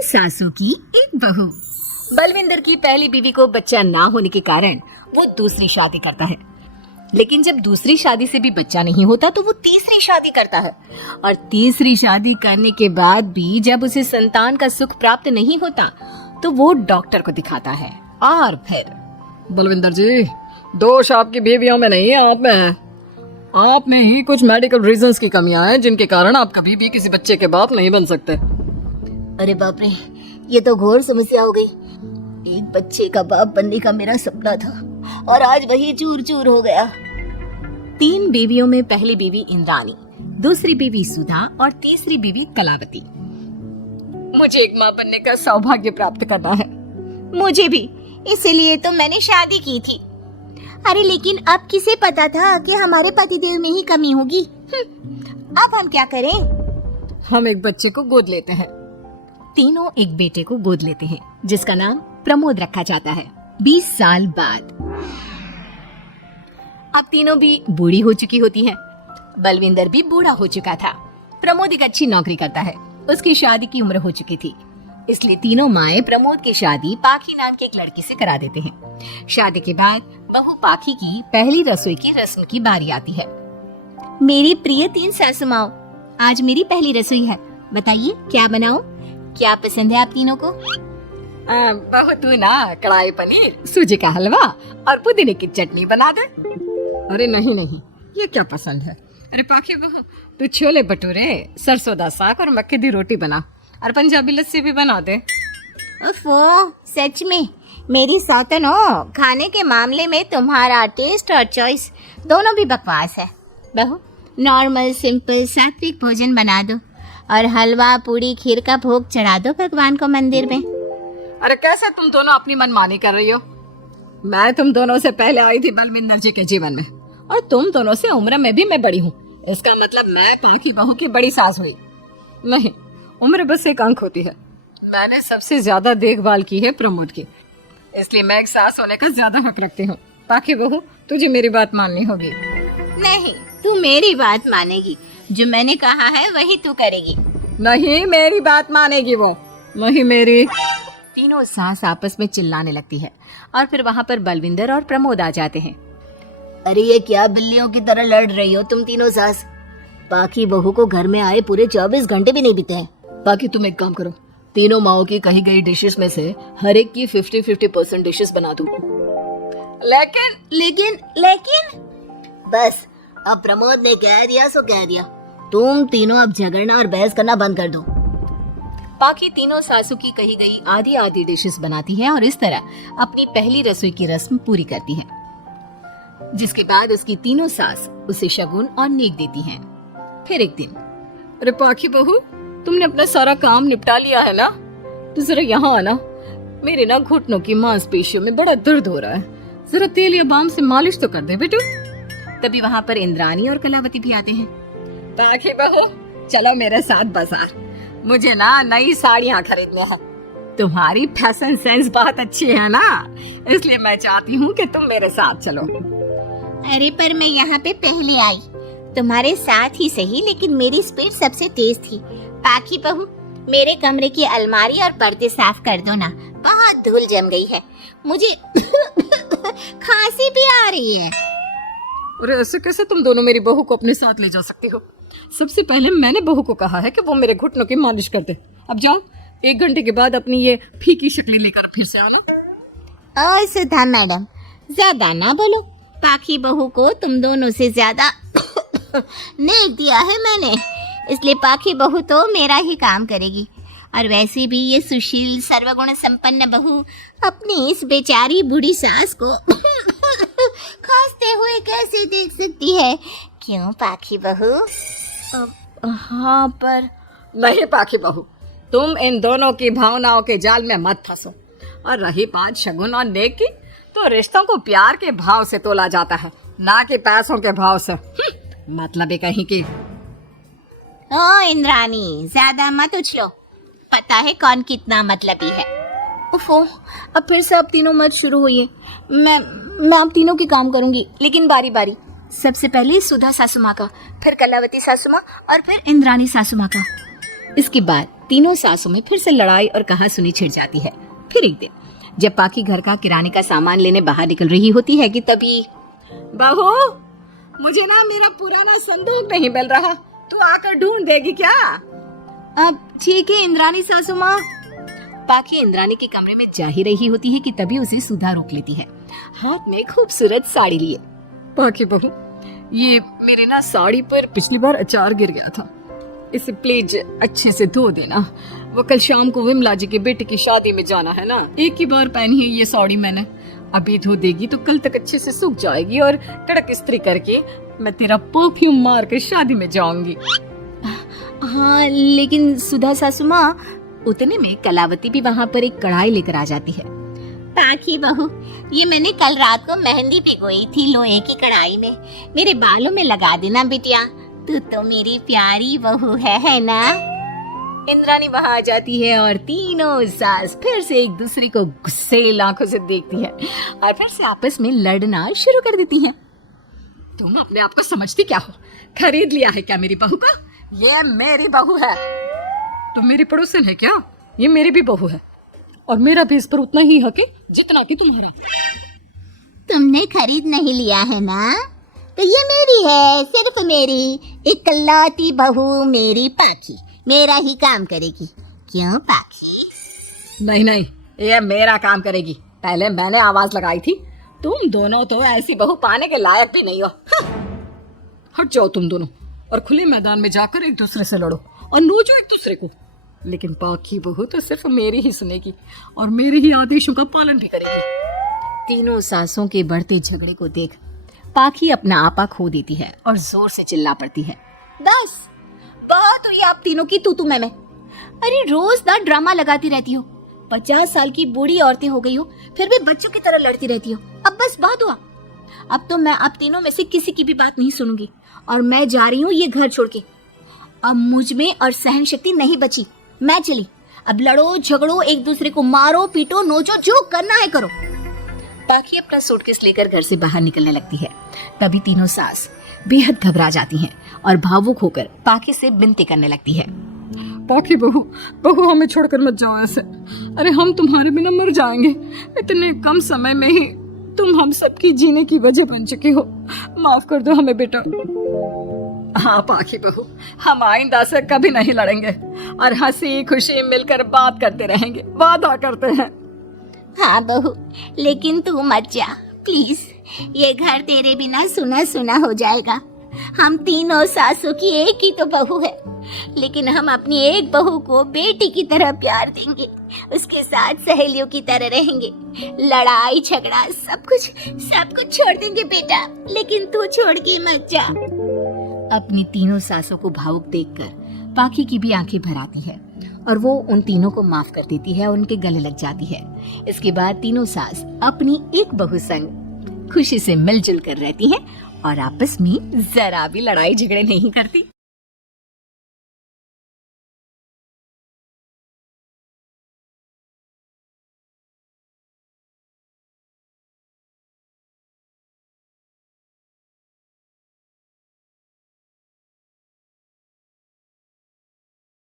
तीन सासों की एक बहू। बलविंदर की पहली बीवी को बच्चा ना होने के कारण वो दूसरी शादी करता है, लेकिन जब दूसरी शादी से भी बच्चा नहीं होता तो वो तीसरी शादी करता है, और तीसरी शादी करने के बाद भी जब उसे संतान का सुख प्राप्त नहीं होता तो वो डॉक्टर को दिखाता है। और फिर बलविंदर जी, दोष आपकी बीवियों में नहीं है, आप में है। आप में ही कुछ मेडिकल रीजंस की कमियां हैं जिनके कारण आप कभी भी किसी बच्चे के बाप नहीं बन सकते। अरे बाप रे, ये तो घोर समस्या हो गई। एक बच्चे का बाप बनने का मेरा सपना था और आज वही चूर चूर हो गया। तीन बीवियों में पहली बीवी इंद्राणी, दूसरी बीवी सुधा और तीसरी बीवी कलावती। मुझे एक माँ बनने का सौभाग्य प्राप्त करना है। मुझे भी, इसीलिए तो मैंने शादी की थी। अरे लेकिन अब किसे पता था कि हमारे पतिदेव में ही कमी होगी। अब हम क्या करें? हम एक बच्चे को गोद लेते हैं। तीनों एक बेटे को गोद लेते हैं जिसका नाम प्रमोद रखा जाता है। 20 साल बाद अब तीनों भी बूढ़ी हो चुकी होती हैं। बलविंदर भी बूढ़ा हो चुका था। प्रमोद एक अच्छी नौकरी करता है। उसकी शादी की उम्र हो चुकी थी, इसलिए तीनों माएं प्रमोद की शादी पाखी नाम के एक लड़की से करा देते हैं। शादी के बाद बहू पाखी की पहली रसोई की रस्म की बारी आती है। मेरी प्रिय तीन सासू माओ, आज मेरी पहली रसोई है। बताइए क्या बनाऊं? क्या पसंद है आप तीनों को? बहू तू ना कढ़ाई पनीर, सूजी का हलवा और पुदीने की चटनी बना दे। अरे नहीं नहीं, ये क्या पसंद है? अरे पाखी बहू, तू छोले भटूरे, सरसों दा साग और मक्के दी रोटी बना और पंजाबी लस्सी भी बना दे। ओफो, सच में मेरी सौतन हो, खाने के मामले में तुम्हारा टेस्ट और चॉइस दोनों भी बकवास है। बहू, नॉर्मल सिंपल सात्विक भोजन बना दो और हलवा पूड़ी खीर का भोग चढ़ा दो भगवान को मंदिर में। अरे कैसे तुम दोनों अपनी मनमानी कर रही हो? मैं तुम दोनों से पहले आई थी बलविंदर जी के जीवन में, और तुम दोनों से उम्र में भी मैं बड़ी हूँ। इसका मतलब मैं पाखी बहू की बड़ी सास हुई? नहीं, उम्र बस एक अंक होती है। मैंने सबसे ज्यादा देखभाल की है प्रमोद की, इसलिए मैं एक सास होने का ज्यादा हक रखती हूँ। पाखी बहू, तुझे मेरी बात माननी होगी। नहीं, तू मेरी बात मानेगी। जो मैंने कहा है वही तू करेगी। नहीं, मेरी बात मानेगी वो, नहीं मेरी। तीनों सास आपस में चिल्लाने लगती है और फिर वहाँ पर बलविंदर और प्रमोद आ जाते हैं। अरे ये क्या बिल्लियों की तरह लड़ रही हो तुम तीनों सास? पाखी बहू को घर में आए पूरे 24 घंटे भी नहीं बीते हैं। बाकी तुम एक काम करो, तीनों माओ की कही गई डिशेस में से हर एक की 50-50% डिशेस बना दो। लेकिन लेकिन लेकिन बस, अब प्रमोद ने कह दिया सो कह दिया। तुम तीनों अब झगड़ना और बहस करना बंद कर दो। पाखी तीनों सासू की कही गई आधी आधी डिशेस बनाती है और इस तरह अपनी पहली रसोई की रस्म पूरी करती है, जिसके बाद उसकी तीनों सास उसे शगुन और नेक देती हैं। फिर एक दिन, अरे पाखी बहू, तुमने अपना सारा काम निपटा लिया है ना? तो जरा यहाँ आना, मेरे ना घुटनों की मांसपेशियों में बड़ा दर्द हो रहा है। जरा तेल या बाम से मालिश तो कर दे बेटू। तभी वहाँ पर इंद्राणी और कलावती भी आते हैं। पाखी बहू, चलो मेरे साथ बाजार, मुझे ना नई साड़ियाँ खरीदनी है। तुम्हारी फैशन सेंस बहुत अच्छी है ना, इसलिए मैं चाहती हूँ कि तुम मेरे साथ चलो। अरे पर मैं यहाँ पे पहले आई, तुम्हारे साथ ही सही, लेकिन मेरी स्पीड सबसे तेज थी। पाखी बहू, मेरे कमरे की अलमारी और पर्दे साफ कर दो ना, बहुत धूल जम गई है। मुझे खांसी भी आ रही है। अरे ऐसे कैसे तुम दोनों मेरी बहू को अपने साथ ले जा सकती हो? सबसे पहले मैंने बहू को कहा है कि वो मेरे घुटनों की मालिश कर दे। अब जाओ, 1 घंटे के बाद अपनी ये फीकी शक्ली लेकर फिर से आना। और सुधा मैडम, ज्यादा ना बोलो। पाखी बहू को तुम दोनों से ज्यादा नेक दिया है मैंने, इसलिए पाखी बहू तो मेरा ही काम करेगी। और वैसे भी ये सुशील सर्वगुण संपन्न बहू अपनी इस बेचारी बूढ़ी सास को खांसते हुए कैसे देख सकती है? क्यों पाखी बहू? हाँ, पर नहीं पाखी बहू, तुम इन दोनों की भावनाओं के जाल में मत फंसो। और रही बात शगुन और नेक की, तो रिश्तों को प्यार के भाव से तोला जाता है, ना कि पैसों के भाव से। मतलब कहीं की। ओ इंद्राणी, ज्यादा मत उछलो, पता है कौन कितना मतलबी है। उफो, अब फिर से आप तीनों मत शुरू होइए। मैं आप तीनों की काम करूंगी, लेकिन बारी बारी। सबसे पहले सुधा सासू माँ का, फिर कलावती सासू माँ और फिर इंद्राणी सासू माँ का। इसके बाद तीनों सासों में फिर से लड़ाई और कहासुनी छिड़ जाती है। फिर एक दिन जब पाखी घर का किराने का सामान लेने बाहर निकल रही होती है कि तभी, बहू मुझे ना मेरा पुराना संदूक नहीं मिल रहा, तू आकर ढूंढ देगी क्या? अब ठीक है इंद्राणी सासू माँ। पाखी इंद्राणी के कमरे में जा ही रही होती है कि तभी उसे सुधा रोक लेती है, हाथ में खूबसूरत साड़ी लिए। पाखी बहू, ये मेरे ना साड़ी पर पिछली बार अचार गिर गया था, इसे प्लीज अच्छे से धो देना। वो कल शाम को विमला जी के बेटे की शादी में जाना है ना, एक ही बार पहनी है ये साड़ी मैंने, अभी धो देगी तो कल तक अच्छे से सूख जाएगी और कड़क इस्त्री करके मैं तेरा परफ्यूम मार कर शादी में जाऊंगी। हाँ लेकिन सुधा सासू माँ। उतने में कलावती भी वहाँ पर एक कढ़ाई लेकर आ जाती है। पाखी बहू, ये मैंने कल रात को मेहंदी भिगोई थी लोहे की कढ़ाई में, मेरे बालों में लगा देना बिटिया, तू तो मेरी प्यारी बहू है ना? इंद्राणी वहाँ आ जाती है और तीनों सास फिर से एक दूसरे को गुस्सेल आंखों से देखती है और फिर से आपस में लड़ना शुरू कर देती हैं। तुम अपने आप को समझती क्या हो? खरीद लिया है क्या मेरी बहू का? ये मेरी बहू है। तुम मेरी पड़ोसन है क्या? ये मेरी भी बहू है और मेरा भी इस पर उतना ही हक है जितना कि तुम्हारा। तुमने खरीद नहीं लिया है ना, तो ये मेरी है, सिर्फ मेरी इकलौती बहू मेरी पाखी, मेरा ही काम करेगी। क्यों पाखी? नहीं नहीं, ये मेरा काम करेगी। पहले मैंने आवाज लगाई थी। तुम दोनों तो ऐसी बहू पाने के लायक भी नहीं हो। हट जाओ तुम दोनों और खुले मैदान में जाकर एक दूसरे से लड़ो और नोचो एक दूसरे को। लेकिन पाखी बहू तो सिर्फ मेरी ही सुनेगी और मेरे ही आदेशों का पालन भी करेगी। तीनों सासों के बढ़ते झगड़े को देख पाखी अपना आपा खो देती है और जोर से चिल्ला पड़ती है, बस बहुत हुई आप तीनों की तू मैं। अरे रोज ना ड्रामा लगाती रहती हो, 50 साल की बूढ़ी औरतें हो गई हो फिर भी बच्चों की तरह लड़ती रहती हो। अब बस बहुत हुआ, अब तो मैं आप तीनों में से किसी की भी बात नहीं सुनूंगी और मैं जा रही हूँ ये घर छोड़ के। अब मुझ में और सहन शक्ति नहीं बची, मैं चली। अब लड़ो झगड़ो, एक दूसरे को मारो पीटो नोचो, जो करना है करो। पाखी अपना सूटकेस लेकर घर से बाहर निकलने लगती है। तभी तीनों सास बेहद घबरा जाती हैं और भावुक होकर पाखी से विनती करने लगती है, पाखी बहू, बहू हमें छोड़कर मत जाओ ऐसे। अरे हम तुम्हारे बिना मर जाएंगे। इतने कम समय में ही तुम हम सबकी जीने की वजह बन चुकी हो। माफ कर दो हमें बेटा। हाँ पाखी बहू, हम आइंदा से कभी नहीं लड़ेंगे और हंसी खुशी मिलकर बात करते रहेंगे, वादा करते हैं। हाँ बहू, लेकिन तू मत जा प्लीज, ये घर तेरे बिना सुना सुना हो जाएगा। हम तीनों सासों की एक ही तो बहू है, लेकिन हम अपनी एक बहू को बेटी की तरह प्यार देंगे, उसके साथ सहेलियों की तरह रहेंगे। लड़ाई झगड़ा सब कुछ छोड़ देंगे बेटा, लेकिन तू छोड़ के मत जा। अपनी तीनों सासों को भावुक देखकर पाखी की भी आंखें भर आती है और वो उन तीनों को माफ कर देती है और उनके गले लग जाती है। इसके बाद तीनों सास अपनी एक बहू संग खुशी से मिलजुल कर रहती हैं और आपस में जरा भी लड़ाई झगड़े नहीं करती।